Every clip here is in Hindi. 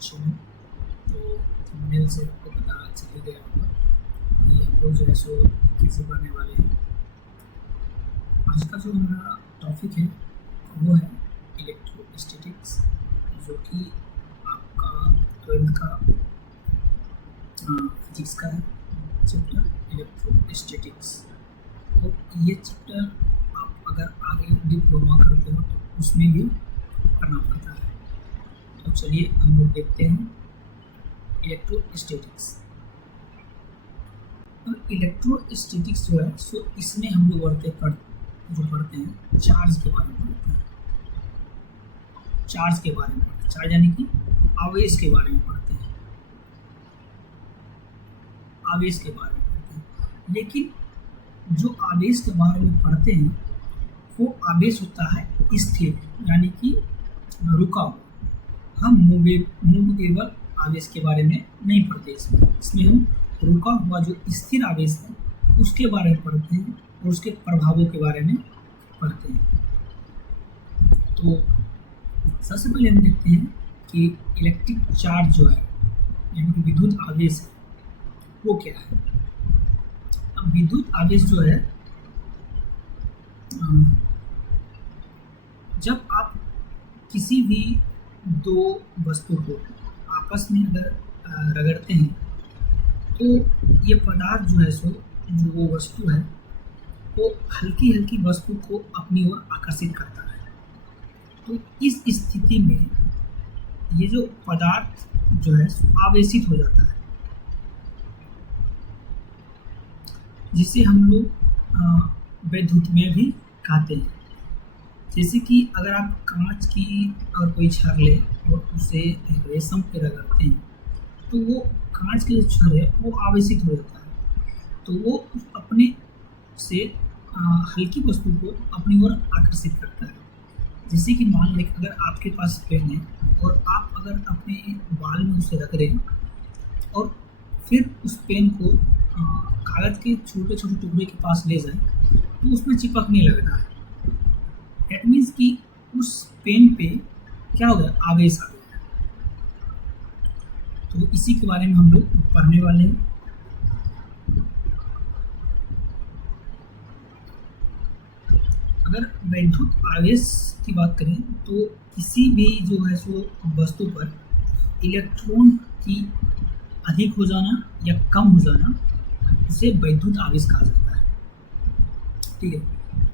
चलो, तो थंबनेल से आपको पता चल ही गया होगा कि हम लोग जो है सो कैसे पढ़ने वाले हैं। आज का जो हमारा टॉपिक है वो है इलेक्ट्रोस्टैटिक्स, जो कि आपका 12th का फिजिक्स का है चैप्टर इलेक्ट्रोस्टैटिक्स। तो ये चैप्टर आप अगर आगे डिप्लोमा करते हो तो उसमें भी पढ़ना पड़ता है। तो चलिए हम लोग देखते हैं इलेक्ट्रोस्टैटिक्स। और इलेक्ट्रोस्टैटिक्स जो है सो इसमें हम लोग पढ़ते हैं चार्ज के बारे में पढ़ते हैं। चार्ज के बारे में पढ़ते हैं, चार्ज यानी कि आवेश के बारे में पढ़ते हैं, आवेश के बारे में पढ़ते हैं। लेकिन जो आवेश के बारे में पढ़ते हैं वो आवेश होता है स्थिर, यानी कि रुका हुआ। हम मूवेबल आवेश के बारे में नहीं पढ़ते। इसमें हम रुका हुआ जो स्थिर आवेश है उसके बारे में पढ़ते हैं और उसके प्रभावों के बारे में पढ़ते हैं। तो सबसे पहले हम देखते हैं कि इलेक्ट्रिक चार्ज जो है यानी कि विद्युत आवेश है वो क्या है। अब विद्युत आवेश जो है, जब आप किसी भी दो वस्तु को आपस में अगर रगड़ते हैं तो ये पदार्थ जो है सो जो वो वस्तु है वो हल्की हल्की वस्तु को अपनी ओर आकर्षित करता है। तो इस स्थिति में ये जो पदार्थ जो है आवेशित हो जाता है, जिसे हम लोग विद्युत में भी कहते हैं। जैसे कि अगर आप कांच की अगर कोई छड़ ले और उसे रेशम पे रगड़ते हैं तो वो कांच के जो छड़ है वो आवेशित हो जाता है। तो वो अपने से हल्की वस्तु को अपनी ओर आकर्षित करता है। जैसे कि मान लें अगर आपके पास पेन है और आप अगर अपने बाल में उसे रगड़ें और फिर उस पेन को कागज़ के छोटे छोटे टुकड़े के पास ले जाएं तो उसमें चिपकने लगता है। दैट मीन्स कि उस पेन पे क्या हो गया, आवेश आ गया। तो इसी के बारे में हम लोग पढ़ने वाले हैं। अगर विद्युत आवेश की बात करें तो किसी भी जो है सो वस्तु पर इलेक्ट्रॉन की अधिक हो जाना या कम हो जाना उसे विद्युत आवेश कहा जाता है। ठीक है,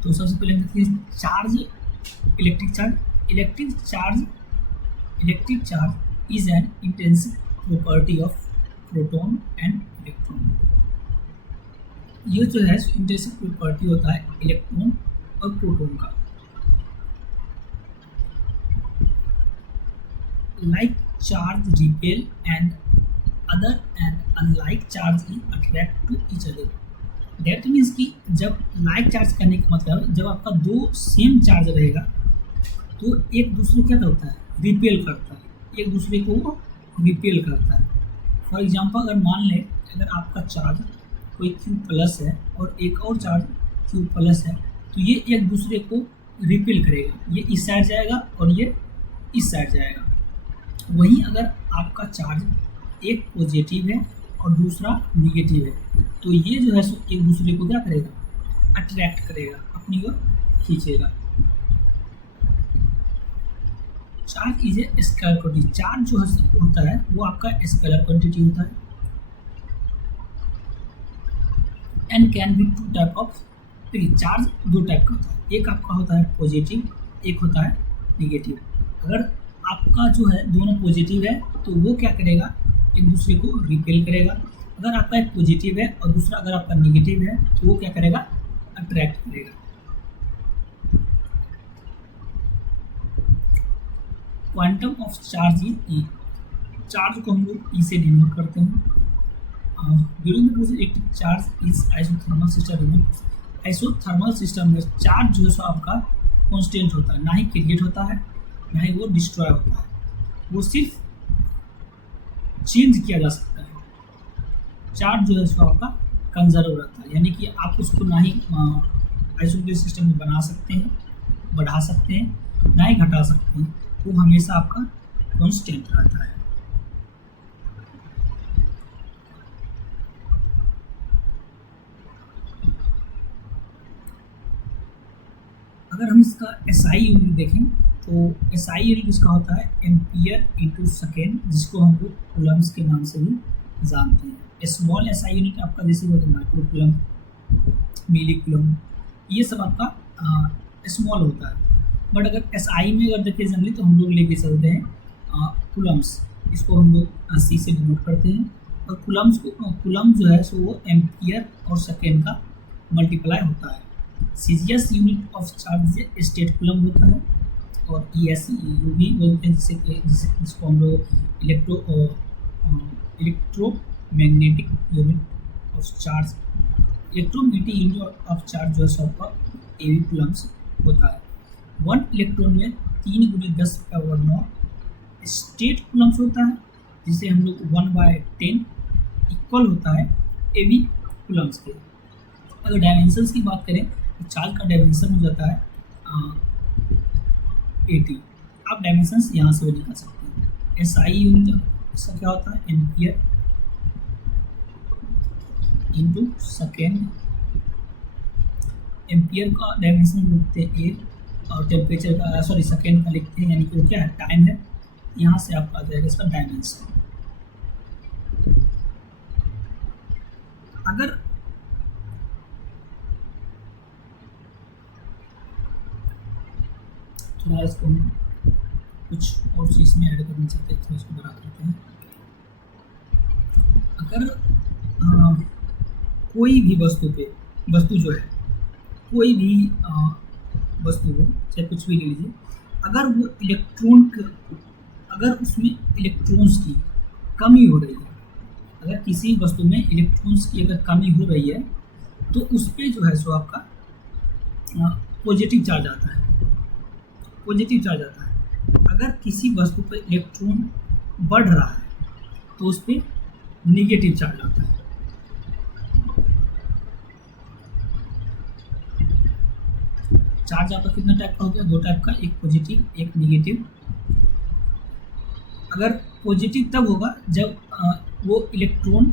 तो सबसे पहले हम देखते हैं charge, electric charge. Electric charge is an intensive property of proton and electron. ये जो है इंटेंसिव प्रॉपर्टी होता है इलेक्ट्रॉन और प्रोटॉन का। Like charge repel and other and unlike charge attract to each other. That means कि जब लाइक चार्ज करने का मतलब जब आपका दो सेम चार्ज रहेगा तो एक दूसरे क्या करता है, रिपेल करता है, एक दूसरे को वो रिपेल करता है। फॉर एग्जांपल अगर मान लें अगर आपका चार्ज कोई Q+ है और एक और चार्ज Q+ है तो ये एक दूसरे को रिपेल करेगा, ये इस साइड जाएगा और ये इस साइड जाएगा। वहीं अगर आपका चार्ज एक पॉजिटिव है और दूसरा निगेटिव है तो ये जो है सो एक दूसरे को क्या करेगा, अट्रैक्ट करेगा, अपनी ओर खींचेगा। Charge is a scalar quantity. Charge जो होता है वो आपका स्केलर क्वांटिटी होता है and can be two type of. देखिए चार्ज दो टाइप का होता है, एक आपका होता है पॉजिटिव, एक होता है निगेटिव। अगर आपका जो है दोनों पॉजिटिव है तो वो क्या करेगा, एक दूसरे को रिपेल करेगा। अगर आपका एक पॉजिटिव है और दूसरा अगर आपका निगेटिव है तो वो क्या करेगा, अट्रैक्ट करेगा। Quantum of charge is E. Charge को हम लोग ई से डिनोट करते हैं। During the process electric charge is isothermal system. Isothermal system में चार्ज जो है सो आपका कांस्टेंट होता है, ना ही क्रिएट होता है ना ही वो डिस्ट्रॉय होता है, वो सिर्फ चेंज किया जा सकता है। चार्ज जो है सो आपका कंजर्व रहता है, यानी कि आप उसको ना ही आइसोलेटेड सिस्टम में बना सकते हैं, बढ़ा सकते हैं, ना ही घटा सकते हैं, वो हमेशा आपका कांस्टेंट रहता है। अगर हम इसका SI यूनिट देखें तो SI यूनिट इसका होता है एम्पियर इंटू सेकेंड, जिसको हम लोग कूलम्स के नाम से भी जानते हैं। स्मॉल SI यूनिट आपका जैसे होता है माइक्रो कूलम, मिली कूलम, ये सब आपका स्मॉल होता है। बट अगर SI में अगर देखें जनरली तो हम लोग लेके चलते हैं कूलम्स, इसको हम लोग C से डिनोट करते हैं। और कूलम जो है सो वो एम्पियर और सेकेंड का मल्टीप्लाई होता है। CGS unit of charge state coulomb होता है, और ESU भी बोलते हैं, जिसको हम लोग electromagnetic unit of charge, electromagnetic unit of charge जो है सो आपका AV कूलम्स होता है। 1 इलेक्ट्रॉन में 3 × 10⁹ स्टेट कूलम्स होता है, जिसे हम लोग 1/10 इक्वल होता है AV कूलम्स के। अगर डायमेंशंस की बात करें तो चार्ज का डायमेंशन हो जाता है 80। आप डायमेंशंस यहाँ से भी निकाल सकते हैं। SI यूनिट इसका क्या होता है एम्पियर इंटू सेकेंड। एम्पियर का डायमेंशन लिखते हैं 8 और टेम्परेचर का सेकेंड का लिखते हैं, यानी कि वो क्या है टाइम है। यहाँ से आपका आ जाएगा इसका डायमेंशन। अगर थोड़ा इसको कुछ और चीज़ में ऐड करना चाहते हैं तो इसको बड़ा करते हैं। अगर कोई भी वस्तु जो है कोई भी वस्तु हो, चाहे कुछ भी ले लीजिए, अगर वो अगर उसमें इलेक्ट्रॉन्स की कमी हो रही है, अगर किसी वस्तु में इलेक्ट्रॉन्स की अगर कमी हो रही है तो उस पर जो है सो आपका पॉजिटिव चार्ज आता है। अगर किसी वस्तु पर इलेक्ट्रॉन बढ़ रहा है तो उस पर निगेटिव चार्ज आता है। चार्ज आपका कितना टाइप का हो गया? 2 टाइप का, एक पॉजिटिव एक निगेटिव। अगर पॉजिटिव तब होगा जब वो इलेक्ट्रॉन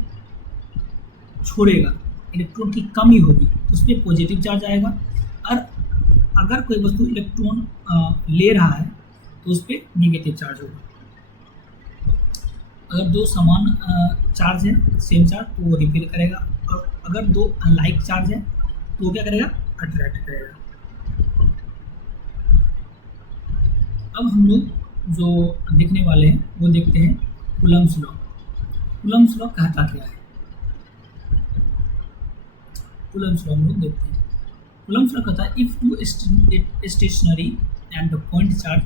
छोड़ेगा, इलेक्ट्रॉन की कमी होगी तो उस पर पॉजिटिव चार्ज आएगा। और अगर कोई वस्तु इलेक्ट्रॉन ले रहा है तो उस पर निगेटिव चार्ज होगा। अगर 2 समान चार्ज है, सेम चार्ज, तो वो रिपेल करेगा, और अगर 2 अनलाइक चार्ज है तो वो क्या करेगा? अट्रैक्ट करेगा। अब हम लोग जो देखने वाले हैं वो देखते हैं कूलम्स लॉ। कूलम्स लॉ कहता क्या है? कूलम्स लॉ हम लोग देखते हैं। कूलम्स लॉ कहता है if 2 stationary and point charge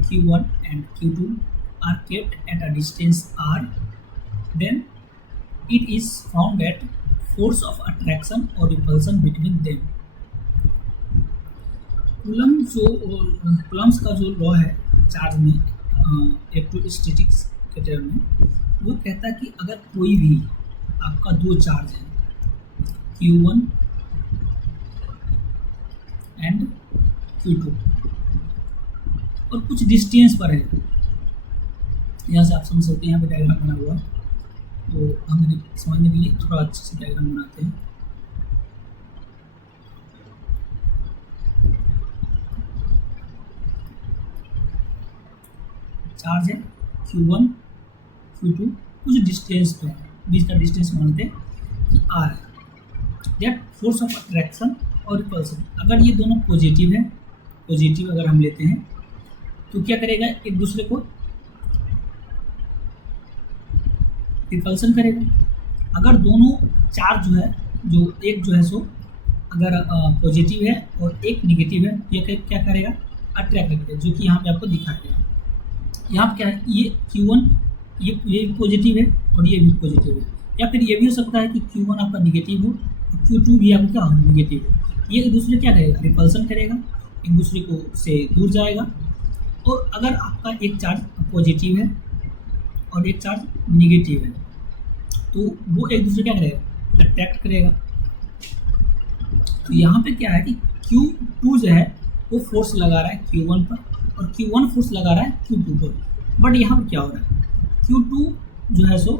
Q1 and Q2 are kept at a distance r, then it is found that force of attraction or repulsion between them. Coulomb's का जो लॉ है चार्ज में, इलेक्ट्रोस्टैटिक्स के टर्म में, वो कहता है कि अगर कोई भी आपका 2 चार्ज है Q1 एंड Q2 और कुछ डिस्टेंस पर है, यहाँ से आप समझ सकते हैं, यहाँ पे डायग्राम बना हुआ, तो हम समझने के लिए थोड़ा अच्छे से डायग्राम बनाते हैं। चार्ज है Q1 Q2, कुछ डिस्टेंस पे है, बीच का डिस्टेंस मानते हैं कि R है। दैट फोर्स ऑफ अट्रैक्शन और रिपल्सन, अगर ये दोनों पॉजिटिव है, पॉजिटिव अगर हम लेते हैं तो क्या करेगा? एक दूसरे को रिपल्सन करेगा। अगर दोनों चार्ज जो है, जो एक जो है सो अगर पॉजिटिव है और एक निगेटिव है, ये क्या करेगा? अट्रैक्ट करेगा, जो कि यहाँ पे आपको दिखाया गया। यहाँ पे क्या है? ये Q1 ये पॉजिटिव है और ये भी पॉजिटिव है, या फिर ये भी हो सकता है कि Q1 आपका निगेटिव हो और Q2 भी आपका निगेटिव हो। ये एक दूसरे क्या करेगा? रिपल्सन करेगा, एक दूसरे को से दूर जाएगा। और अगर आपका एक चार्ज पॉजिटिव है और एक चार्ज निगेटिव है तो वो एक दूसरे क्या करेगा? अट्रैक्ट करेगा। तो यहाँ पे क्या है कि Q2 जो है वो फोर्स लगा रहा है Q1 पर और Q1 फोर्स लगा रहा है Q2 पर। बट यहाँ पर क्या हो रहा है? Q2 जो है सो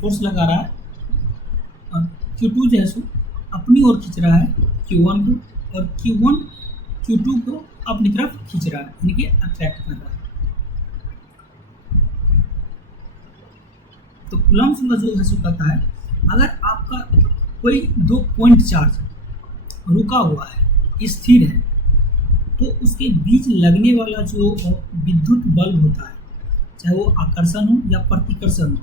फोर्स लगा रहा है, और Q2 जो है सो अपनी ओर खींच रहा है Q1 को, और Q2 को अपनी तरफ खींच रहा है, यानी कि अट्रैक्ट कर रहा है। तो कूलम्ब्स लॉ जो है सो कहता है, अगर आपका कोई दो पॉइंट चार्ज रुका हुआ है, स्थिर है, तो उसके बीच लगने वाला जो विद्युत बल होता है, चाहे वो आकर्षण हो या प्रतिकर्षण हो,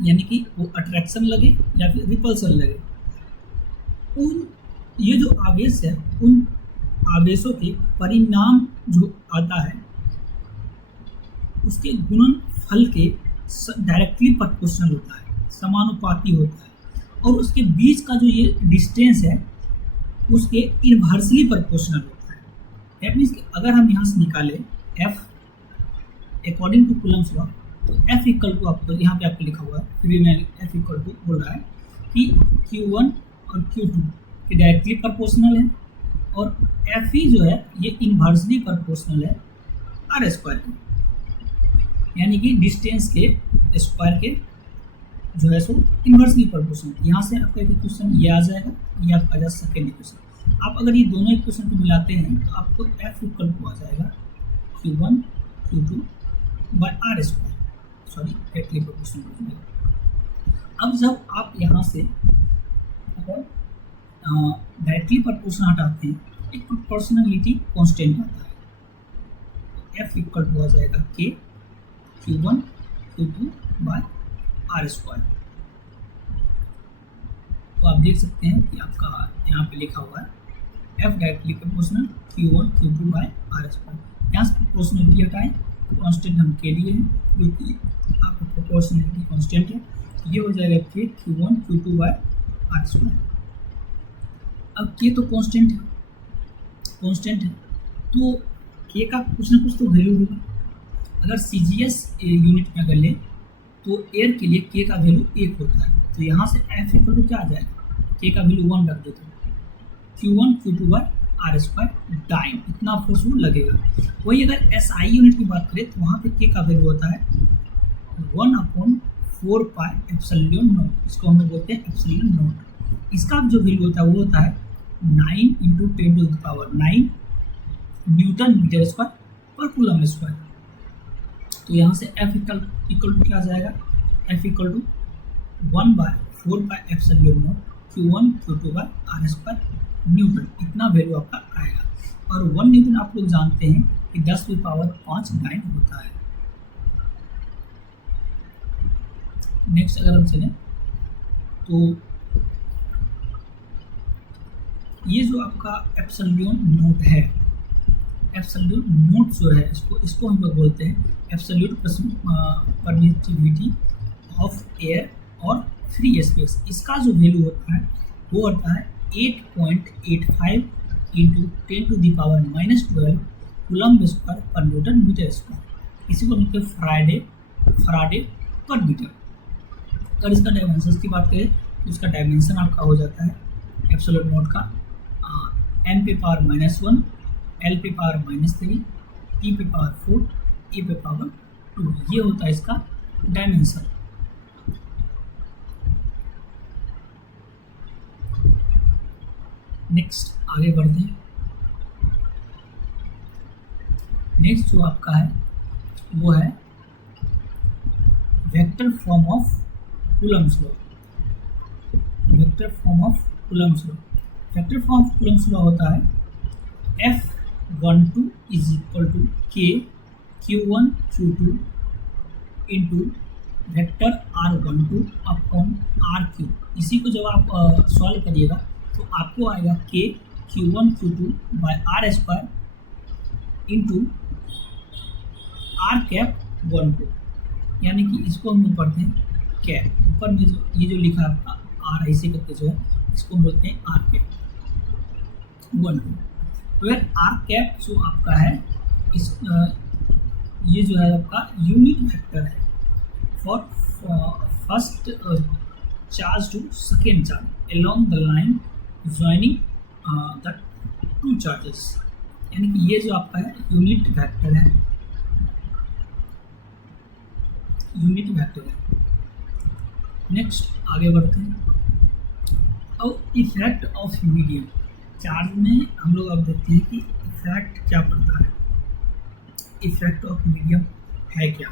यानी कि वो अट्रैक्शन लगे या फिर रिपल्सन लगे, उन ये जो आवेश है, उन आवेशों के परिणाम जो आता है उसके गुणनफल के डायरेक्टली प्रोपोर्शनल होता है, समानुपाती होता है, और उसके बीच का जो ये डिस्टेंस है उसके इन्वर्सली प्रोपोर्शनल होता है। दैट मीन्स कि अगर हम यहाँ से निकालें F according to Coulomb's law, तो F इक्वल टू, आपको यहाँ पे आपको लिखा हुआ है, फिर भी मैं F इक्वल टू बोल रहा है कि Q1 और Q2 के डायरेक्टली प्रोपोर्शनल है, और Fe जो है ये इन्वर्सली प्रोपोर्शनल है आर स्क्वायर के, यानी कि डिस्टेंस के स्क्वायर के जो है सो इन्वर्सली प्रोपोर्शनल। यहाँ से आपका एक क्वेश्चन ये आ जाएगा, ये आपका आ जाएगा सेकेंड इक्वेशन। आप अगर ये दोनों इक्वेशन को मिलाते हैं तो आपको F इक्वल टू आ जाएगा Q1 Q2 by R square, sorry directly proportional हो जाएगा। अब जब आप यहाँ से अगर डायरेक्टली प्रोपोर्शन हटाते हैं, एक प्रोपोर्शनलिटी कांस्टेंट आता है, F इक्वल टू आ जाएगा K Q1 Q2 by R square. तो आप देख सकते हैं कि आपका यहाँ पे लिखा हुआ है F directly proportional Q1 Q2 by R square. यहाँ से प्रोपोर्शनलिटी हटाएं, कांस्टेंट हम के लिए हैं, क्योंकि आपका प्रोपोर्शनलिटी कांस्टेंट है, ये हो जाएगा K Q1 Q2 by R square. अब K तो कांस्टेंट है, तो K का कुछ ना कुछ तो वैल्यू होगा। अगर CGS यूनिट में अगर लें तो एयर के लिए K का वैल्यू 1 होता है, तो यहाँ से F इक्वल टू क्या आ जाएगा, K का वैल्यू 1 रख देते हैं, Q1 Q2 by R square dyne, इतना फोर्स वो लगेगा। वही अगर SI यूनिट की बात करें तो वहाँ पे K का वैल्यू होता है 1/4 पाई एप्सिलॉन नॉट, इसको हम लोग बोलते हैं एप्सिलॉन नॉट। इसका जो वैल्यू होता है वो होता है 9 × 10⁹ न्यूटन मीटर स्क्वायर पर कूलम स्क्वायर। तो यहाँ से F इक्वल टू क्या आ जाएगा, F equal to 1/4 pi epsilon naught Q1 Q2 by R square newton, इतना वैल्यू आपका आएगा। और 1 न्यूटन आप लोग जानते हैं कि 10⁵ डाइन होता है। नेक्स्ट अगर हम चलें तो ये जो आपका एप्सिलॉन नॉट है, एप्सिलॉन नॉट जो है इसको हम लोग बोलते हैं एब्सोल्यूट परमिटिविटी ऑफ एयर और फ्री स्पेस। इसका जो वैल्यू होता है वो होता है 8.85 × 10⁻⁻12 कूलम्ब स्क्वायर पर न्यूटन मीटर स्क्वायर। इसी को मिलते फराडे पर मीटर। अगर इसका डायमेंशन की बात करें तो इसका डायमेंशन आपका हो जाता है एप्सिलॉन नॉट का n⁻⁻1 l⁻⁻3 e⁻⁴ e⁻², ये होता है इसका डायमेंशन। नेक्स्ट आगे बढ़ते हैं। नेक्स्ट जो आपका है वो है vector form of Coulomb's law. Vector form of Coulomb's law, vector form of Coulomb's law होता है F12 = K Q1 Q2 into vector R12 upon R3। इसी को जब आप सॉल्व करिएगा तो आपको आएगा K Q1 Q2 by R square into R⁻12, यानी कि इसको हम लोग पढ़ते हैं कैप, ऊपर में जो ये जो लिखा है आपका R ऐसे करके जो है इसको हम बोलते हैं R⁻12। वेयर R⁻ जो आपका है इस ये जो है आपका यूनिट वेक्टर है for first charge to second charge along the line joining the two charges, यानी कि ये जो आपका है यूनिट वेक्टर है, यूनिट वेक्टर है। नेक्स्ट आगे बढ़ते हैं। अब इफेक्ट ऑफ मीडियम, चार्ज में हम लोग अब देखते हैं कि इफेक्ट क्या पड़ता है, इफेक्ट ऑफ मीडियम है क्या।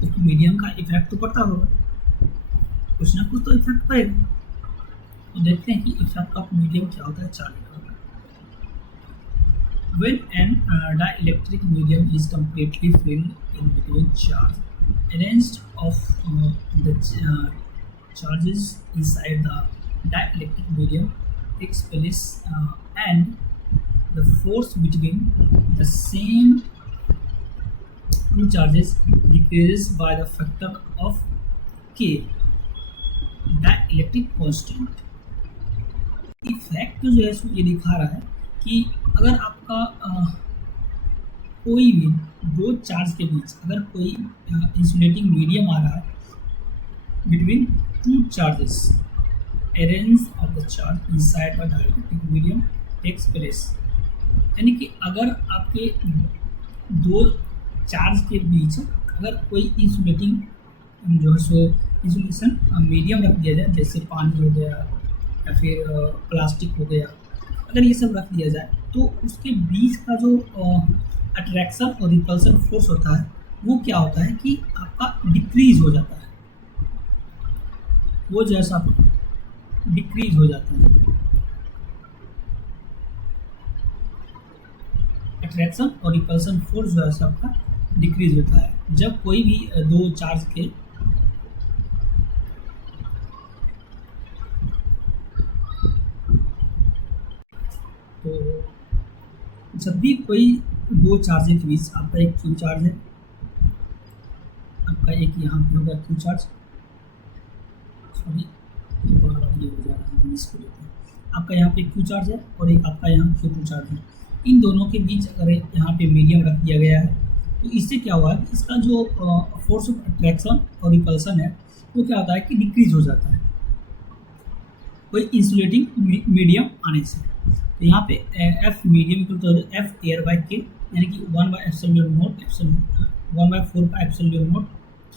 तो मीडियम का इफेक्ट तो पड़ता होगा, कुछ ना कुछ तो इफेक्ट पड़ेगा। तो देखते हैं कि इफेक्ट ऑफ मीडियम क्या होता है चार्ज का। When an dielectric medium is completely filled in between charge arranged of the charges inside the dielectric medium takes place and the force between the same two charges decreases by the factor of k, dielectric constant। Effect जो है ये दिखा रहा है कि अगर आपका कोई भी दो चार्ज के बीच अगर कोई इंसुलेटिंग मीडियम आ रहा है between two charges arrange of the charge inside the dielectric medium takes place, यानी कि अगर आपके दो चार्ज के बीच अगर कोई इंसुलेटिंग जो है सो इंसुलेशन मीडियम रख दिया जाए, जैसे पानी हो गया या फिर प्लास्टिक हो गया, अगर ये सब रख दिया जाए तो उसके बीच का जो अट्रैक्शन और रिपल्सन फोर्स होता है वो क्या होता है कि आपका डिक्रीज हो जाता है, वो जैसा डिक्रीज हो जाता है। अट्रैक्शन और रिपल्सन फोर्स जो है आपका डिक्रीज होता है जब कोई भी दो चार्ज के तो जब भी कोई दो चार्ज के बीच आपका एक क्यू चार्ज है, आपका एक यहाँ पे होगा क्यू चार्ज, सॉरी ये हो जा रहा है, इसको लेते हैं। आपका यहाँ पे क्यू चार्ज है और एक आपका यहाँ क्यू टू चार्ज है। इन दोनों के बीच अगर यहाँ पे मीडियम रख दिया गया है तो इससे क्या हुआ है कि इसका जो फोर्स ऑफ अट्रैक्शन और रिपल्सन है वो क्या होता है कि डिक्रीज हो जाता है कोई इंसुलेटिंग मीडियम आने से। तो यहाँ पे F medium equal to F air by K, यानी कि 1/4 का epsilon note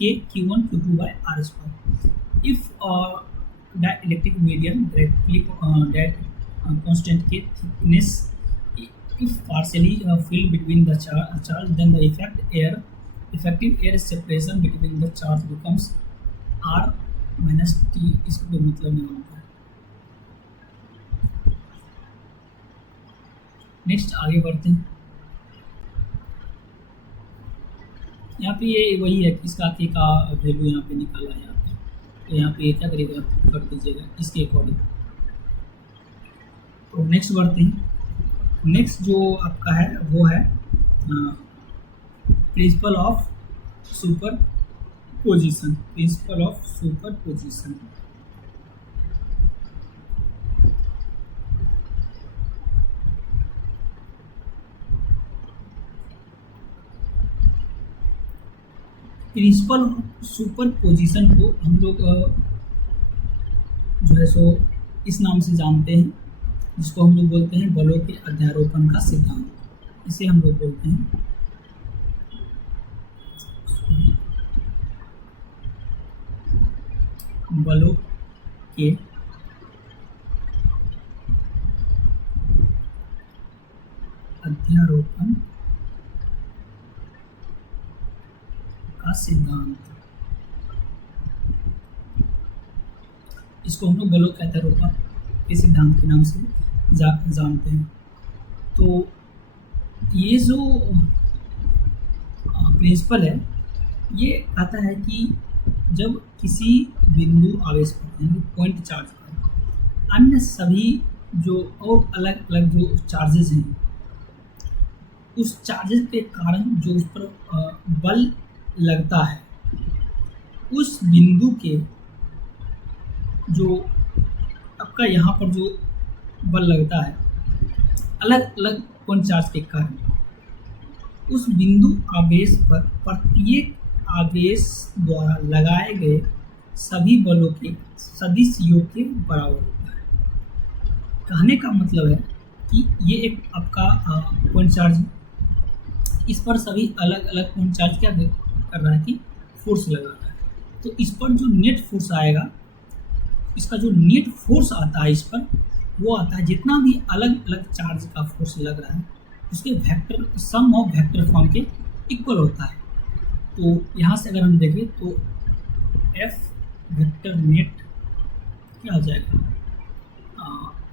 K Q1 Q2 by R square. If dielectric medium directly constant के thickness if partially filled between the charge then the effective air separation between the charge becomes R minus T। इसका कोई मतलब नहीं होता है। नेक्स्ट आगे बढ़ते हैं। यहाँ पे ये वही है कि इसका के का वैल्यू यहाँ पे निकाला है यहाँ पे, तो यहाँ पे क्या करेगा कर दीजिएगा इसके अकॉर्डिंग। तो नेक्स्ट बढ़ते हैं। नेक्स्ट जो आपका है वो है principle of superposition. Principle of superposition principle superposition को हम लोग जो है सो इस नाम से जानते हैं, जिसको हम लोग बोलते हैं बलों के अध्यारोपण का सिद्धांत। इसे हम लोग बोलते हैं बलों के अध्यारोपण का सिद्धांत। इसको हम लोग बलों के अध्यारोपण के सिद्धांत के नाम से जानते हैं। तो ये जो प्रिंसिपल है ये कहता है कि जब किसी बिंदु आवेश पर यानी पॉइंट चार्ज पर अन्य सभी जो और अलग अलग जो चार्जेस हैं उस चार्जेस के कारण जो उस पर बल लगता है, उस बिंदु के जो आपका यहाँ पर जो बल लगता है अलग अलग पॉइंट चार्ज के कारण, उस बिंदु आवेश पर प्रत्येक आवेश द्वारा लगाए गए सभी बलों के सदिश योग के बराबर होता है। कहने का मतलब है कि ये एक आपका पॉइंट चार्ज है, इस पर सभी अलग अलग पॉइंट चार्ज क्या कर रहा है कि फोर्स लगा रहा है। तो इस पर जो नेट फोर्स आएगा, इसका जो नेट फोर्स आता है इस पर, वो आता है जितना भी अलग अलग चार्ज का फोर्स लग रहा है उसके vector sum of vector form के इक्वल होता है। तो यहाँ से अगर हम देखें तो एफ वेक्टर नेट क्या हो जाएगा,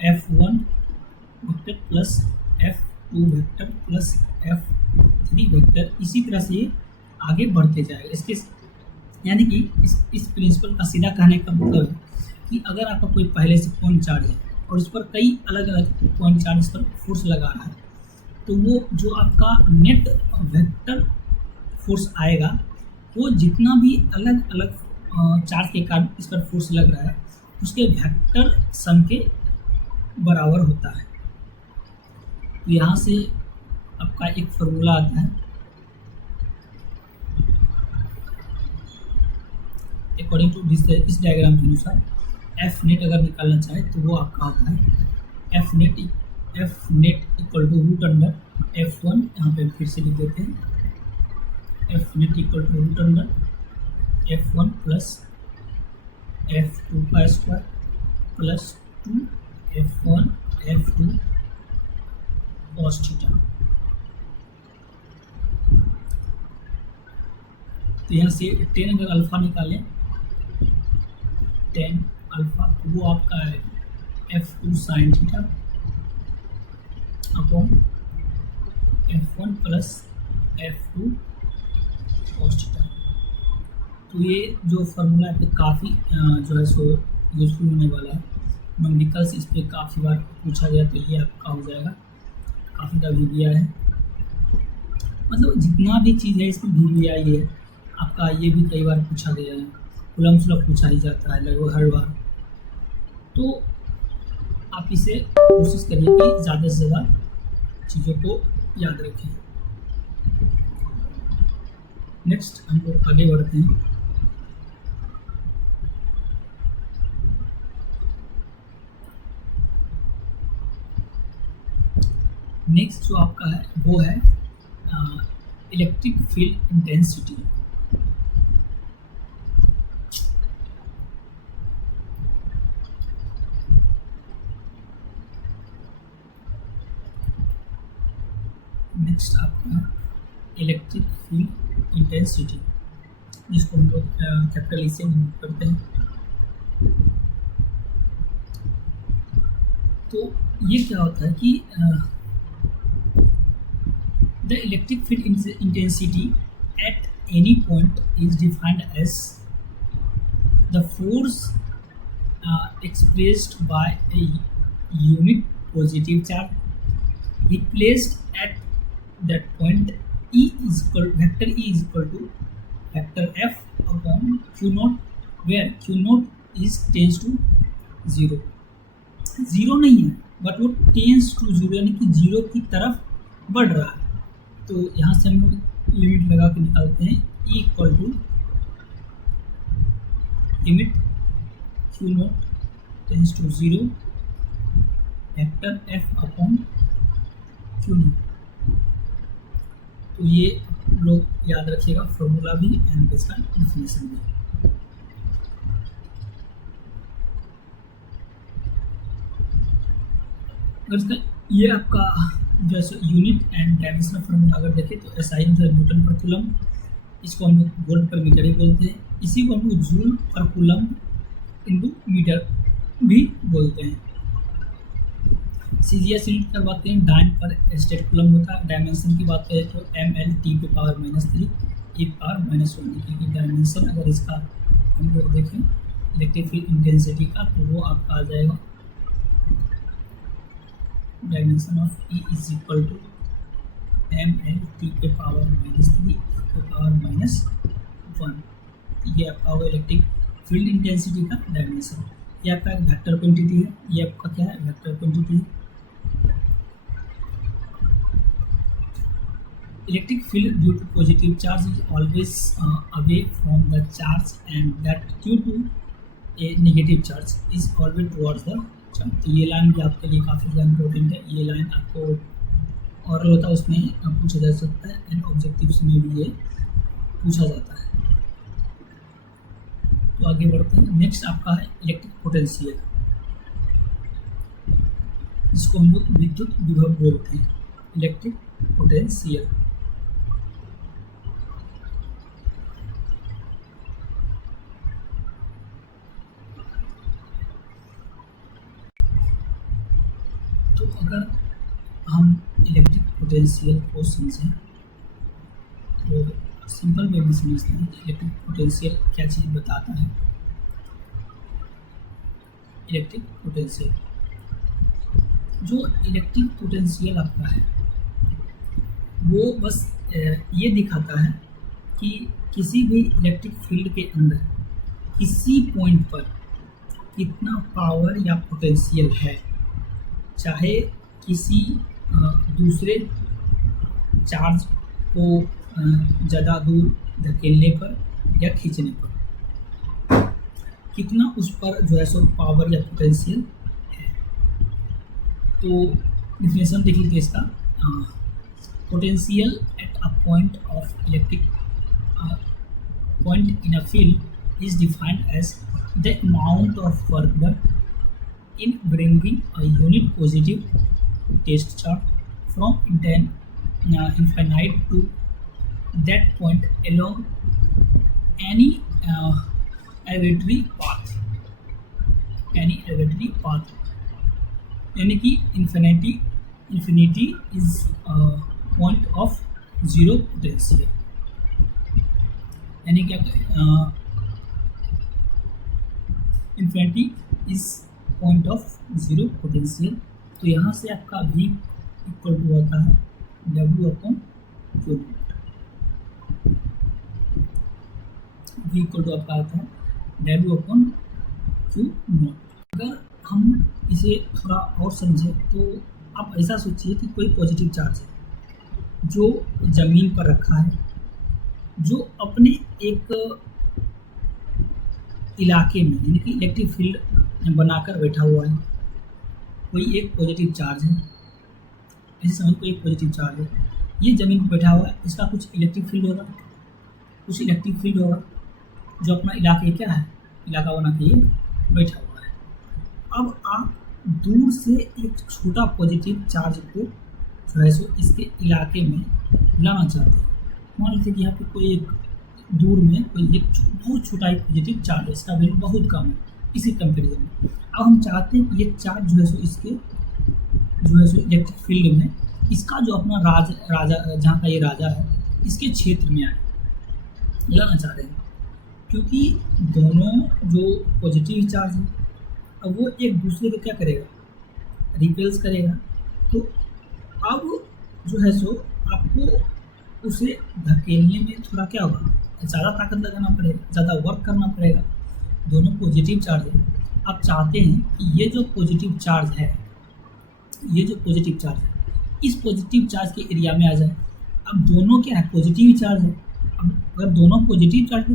F1 vector plus F2 vector plus F3 vector, इसी तरह से ये आगे बढ़ते जाएगा। इसके यानी कि इस प्रिंसिपल का सीधा कहने का मतलब है कि अगर आपका कोई पहले से पॉइंट चार्ज है और इस पर कई अलग अलग पॉइंट चार्ज पर फोर्स लगा रहा है, तो वो जो आपका नेट वेक्टर फोर्स आएगा वो जितना भी अलग अलग चार्ज के कारण इस पर फोर्स लग रहा है उसके वेक्टर सम के बराबर होता है। तो यहाँ से आपका एक फॉर्मूला आता है, अकॉर्डिंग टू इस डायग्राम के अनुसार एफ नेट अगर निकालना चाहे तो वो आपका होता है F net equal to root under F1, यहाँ पे फिर से लिख देते हैं F net equal to root under F1 plus F2 का square plus 2 F1 F2 cos theta. तो यहाँ से 10 अगर अल्फा निकालें 10 अल्फा तो वो आपका है F2 sine theta upon F1 plus F2 cos theta. तो ये जो फार्मूला है काफ़ी जो है सो यूजफुल होने वाला है। न्यूमेरिकल्स इस पर काफ़ी बार पूछा गया, तो ये आपका हो जाएगा। काफ़ी का VBI है, मतलब जितना भी चीज़ है इसमें VBI है आपका। ये भी कई बार पूछा गया है, कूलम्ब्स लॉ पूछा ही जाता है लगभग हर बार। तो आप इसे कोशिश करिए कि ज़्यादा से ज़्यादा चीज़ों को याद रखें। नेक्स्ट हम लोग आगे बढ़ते हैं। नेक्स्ट जो आपका है वो है इलेक्ट्रिक फील्ड इंटेंसिटी। नेक्स्ट आपका इलेक्ट्रिक फील्ड इंटेंसिटी, जिसको हम लोग कैपिटल ई से नोट करते हैं। तो ये क्या होता है कि the electric field intensity at any point is defined as the force expressed by a unit positive charge replaced at that point. Vector E is equal to vector F upon Q naught, where Q naught is tends to 0। Zero नहीं है बट वो टेंस टू 0 यानी कि 0 की तरफ बढ़ रहा है। तो यहाँ से हम लोग लिमिट लगा के निकालते हैं E equal to limit Q naught tends to 0 vector F upon Q naught. तो ये लोग याद रखिएगा, फॉर्मूला भी एंड इसका डेफिनेशन भी। ये आपका जैसे यूनिट एंड डायमेंशनल फॉर्मूला अगर देखें तो SI मतलब न्यूटन पर कूलम, इसको हम लोग वोल्ट पर मीटर ही बोलते हैं। इसी को हम लोग जूल पर कूलम इनटू मीटर भी बोलते हैं। सीजीएस यूनिट करवाते हैं, डाइन पर स्टेट कूलम होता है। डायमेंशन की बात करें तो ml t पे पावर -3 e पावर -1, क्योंकि डायमेंशन अगर इसका हम लोग देखें इलेक्ट्रिक फील्ड इंटेंसिटी का तो वो आपका आ जाएगा dimension of E is equal to ml t पे पावर -3 e पे पावर -1। ये आपका होगा इलेक्ट्रिक फील्ड इंटेंसिटी का डायमेंशन। ये आपका एक वेक्टर क्वांटिटी है, ये आपका क्या है वेक्टर क्वांटिटी है। Electric field due to positive charge is always away from the charge and that due to a negative charge is always towards the charge. तो ये लाइन भी आपके लिए काफ़ी ज़्यादा इंपॉर्टेंट है। ये लाइन आपको और होता है उसमें पूछा जा सकता है एंड ऑब्जेक्टिव्स में भी ये पूछा जाता है। तो आगे बढ़ते हैं। नेक्स्ट आपका है इलेक्ट्रिक पोटेंशियल, जिसको हम लोग विद्युत विभव बोलते हैं। इलेक्ट्रिक पोटेंशियल तो अगर हम इलेक्ट्रिक पोटेंशियल को समझें तो सिंपल वे में समझते हैं कि इलेक्ट्रिक पोटेंशियल क्या चीज़ बताता है। इलेक्ट्रिक पोटेंशियल, जो इलेक्ट्रिक पोटेंशियल आपका है वो बस ये दिखाता है कि किसी भी इलेक्ट्रिक फील्ड के अंदर किसी पॉइंट पर कितना पावर या पोटेंशियल है, चाहे किसी दूसरे चार्ज को ज़्यादा दूर धकेलने पर या खींचने पर कितना उस पर जो है सो पावर या पोटेंशियल है। तो डिफिनेशन देख लीजिए इसका। Potential at a point of electric point in a field is defined as the amount of work done in bringing a unit positive test charge from infinite to that point along any arbitrary path, यानी कि infinity is a point of zero potential, यानी क्या infinity is point of zero potential. तो यहाँ से आपका V इक्वल टू आता है W/Q not. V equal to आपका आता है W/Q नॉट। अगर हम इसे थोड़ा और समझें तो आप ऐसा सोचिए कि कोई पॉजिटिव चार्ज है जो ज़मीन पर रखा है, जो अपने एक इलाके में यानी कि इलेक्ट्रिक फील्ड बनाकर बैठा हुआ है। कोई एक पॉजिटिव चार्ज है, ऐसे समझ कोई एक पॉजिटिव चार्ज है, ये ज़मीन पर बैठा हुआ है, इसका कुछ इलेक्ट्रिक फील्ड होगा, कुछ इलेक्ट्रिक फील्ड होगा जो अपना इलाके क्या है, इलाका बना के ये बैठा हुआ है। अब आप दूर से एक छोटा पॉजिटिव चार्ज को जो है सो इसके इलाके में लाना चाहते हैं। मान लीजिए कि यहाँ पे कोई एक दूर में कोई एक बहुत छोटा एक पॉजिटिव चार्ज है, इसका वैल्यू बहुत कम है इसी कंपेरिजन में। अब हम चाहते हैं कि ये चार्ज जो है सो इसके जो है सो इलेक्ट्रिक फील्ड में इसका जो अपना राजा जहाँ का ये राजा है इसके क्षेत्र में आए, लाना चाह रहे हैं। क्योंकि दोनों जो पॉजिटिव चार्ज है अब वो एक दूसरे को क्या करेगा, रिपेल्स करेगा। तो अब जो है सो आपको उसे धकेलने में थोड़ा क्या होगा, ज़्यादा ताकत लगाना पड़ेगा, ज़्यादा वर्क करना पड़ेगा। दोनों पॉजिटिव चार्ज है। आप चाहते हैं कि ये जो पॉजिटिव चार्ज है, ये जो पॉजिटिव चार्ज है इस पॉजिटिव चार्ज के एरिया में आ जाए। अब दोनों क्या है, पॉजिटिव चार्ज है। अब अगर दोनों पॉजिटिव चार्ज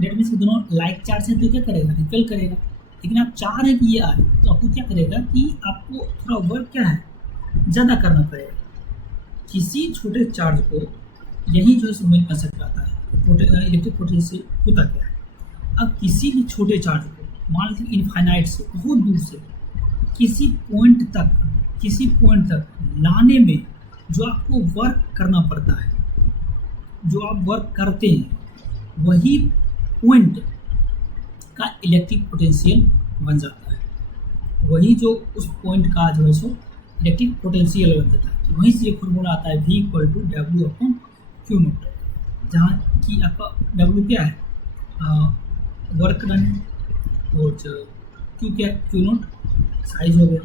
डेट मीन्स दोनों लाइक चार्ज है तो क्या करेगा, रिपेल करेगा। लेकिन आप चाह रहे हैं कि ये आए तो आपको क्या करेगा कि आपको थोड़ा वर्क क्या है, ज़्यादा करना पड़ेगा। किसी छोटे चार्ज को यही जो है मेन कंसेप्ट आता है इलेक्ट्रिक पोटेंशियल होता क्या है। अब किसी भी छोटे चार्ज को मान लीजिए इनफाइनाइट से बहुत दूर से किसी पॉइंट तक लाने में जो आपको वर्क करना पड़ता है, जो आप वर्क करते हैं वही पॉइंट का इलेक्ट्रिक पोटेंशियल बन जाता है। वही जो उस पॉइंट का जो है सो इलेक्ट्रिक पोटेंशियल बन जाता है। तो वहीं से ये फॉर्मूला आता है V equal to W/Q not, जहाँ की आपका W क्या है, वर्क डन है, और Q क्या है, Q नॉट साइज हो गया।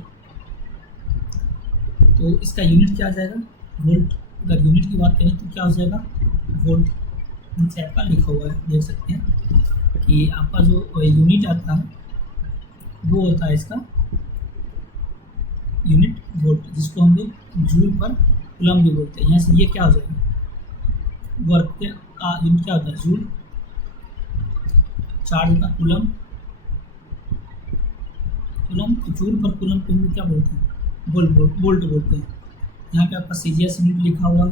तो इसका यूनिट क्या आ जाएगा, वोल्ट। अगर यूनिट की बात करें तो क्या हो जाएगा, वोल्ट। नीचे आपका लिखा हुआ है, देख सकते हैं कि आपका जो यूनिट आता है वो होता है इसका यूनिट वोल्ट, जिसको हम लोग जूल पर कूलम भी बोलते हैं। यहाँ से ये क्या हो जाएगा, वर्क का यूनिट क्या होता है, जूल। चार्ज का कूलम, तो जूल पर कूलम को हम लोग क्या बोलते हैं, वोल्ट बोलते हैं। यहाँ पे आपका सीजीएस यूनिट लिखा हुआ है।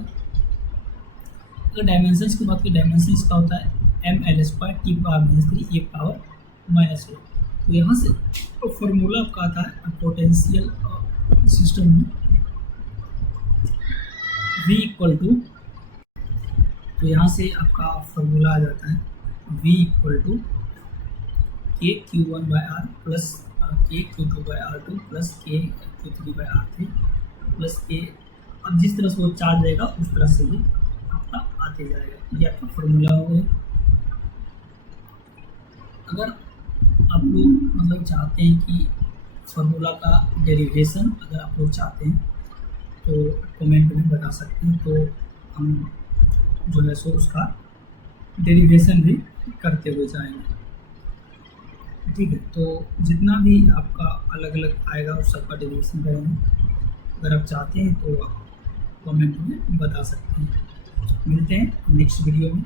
अगर डायमेंशंस की बात करें, डायमेंशंस का होता है ml² T⁻³ 1 power minus rho. तो यहाँ से फॉर्मूला आपका आता है पोटेंशियल सिस्टम में V इक्वल टू, तो यहाँ से आपका फॉर्मूला आ जाता है V इक्वल टू के Q1/R प्लस के Q2/R2 प्लस के Q3/R3 प्लस के, अब जिस तरह से वो चार्ज रहेगा उस तरह से ये आपका आते जाएगा। ये आपका फॉर्मूला हो गया। अगर आप लोग मतलब चाहते हैं कि फार्मूला का डेरिवेशन अगर आप लोग चाहते हैं तो कमेंट में बता सकते हैं, तो हम जो है सो उसका डेरिवेशन भी करते हुए जाएंगे। ठीक है, तो जितना भी आपका अलग अलग आएगा उस सबका डेरिवेशन करेंगे। अगर आप चाहते हैं तो आप कमेंट में बता सकते हैं। मिलते हैं नेक्स्ट वीडियो में।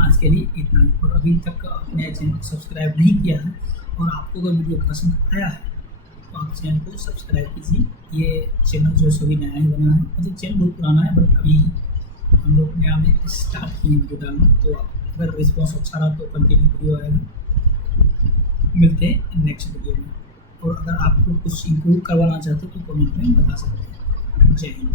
आज के लिए इतना ही। और अभी तक अपने चैनल को सब्सक्राइब नहीं किया है और आपको अगर वीडियो पसंद आया है तो आप चैनल को सब्सक्राइब कीजिए। ये चैनल जो है सभी नया ही बना है, मतलब चैनल बहुत पुराना है बट अभी हम लोग नया में स्टार्ट किए वीडियो डालना। तो अगर रिस्पॉन्स अच्छा रहा तो कंटिन्यू वीडियो आएगा। मिलते हैं नेक्स्ट वीडियो में। और अगर आप लोग कुछ इम्प्रूव करवाना चाहते हो तो कमेंट में बता सकते हैं। जय हिंद।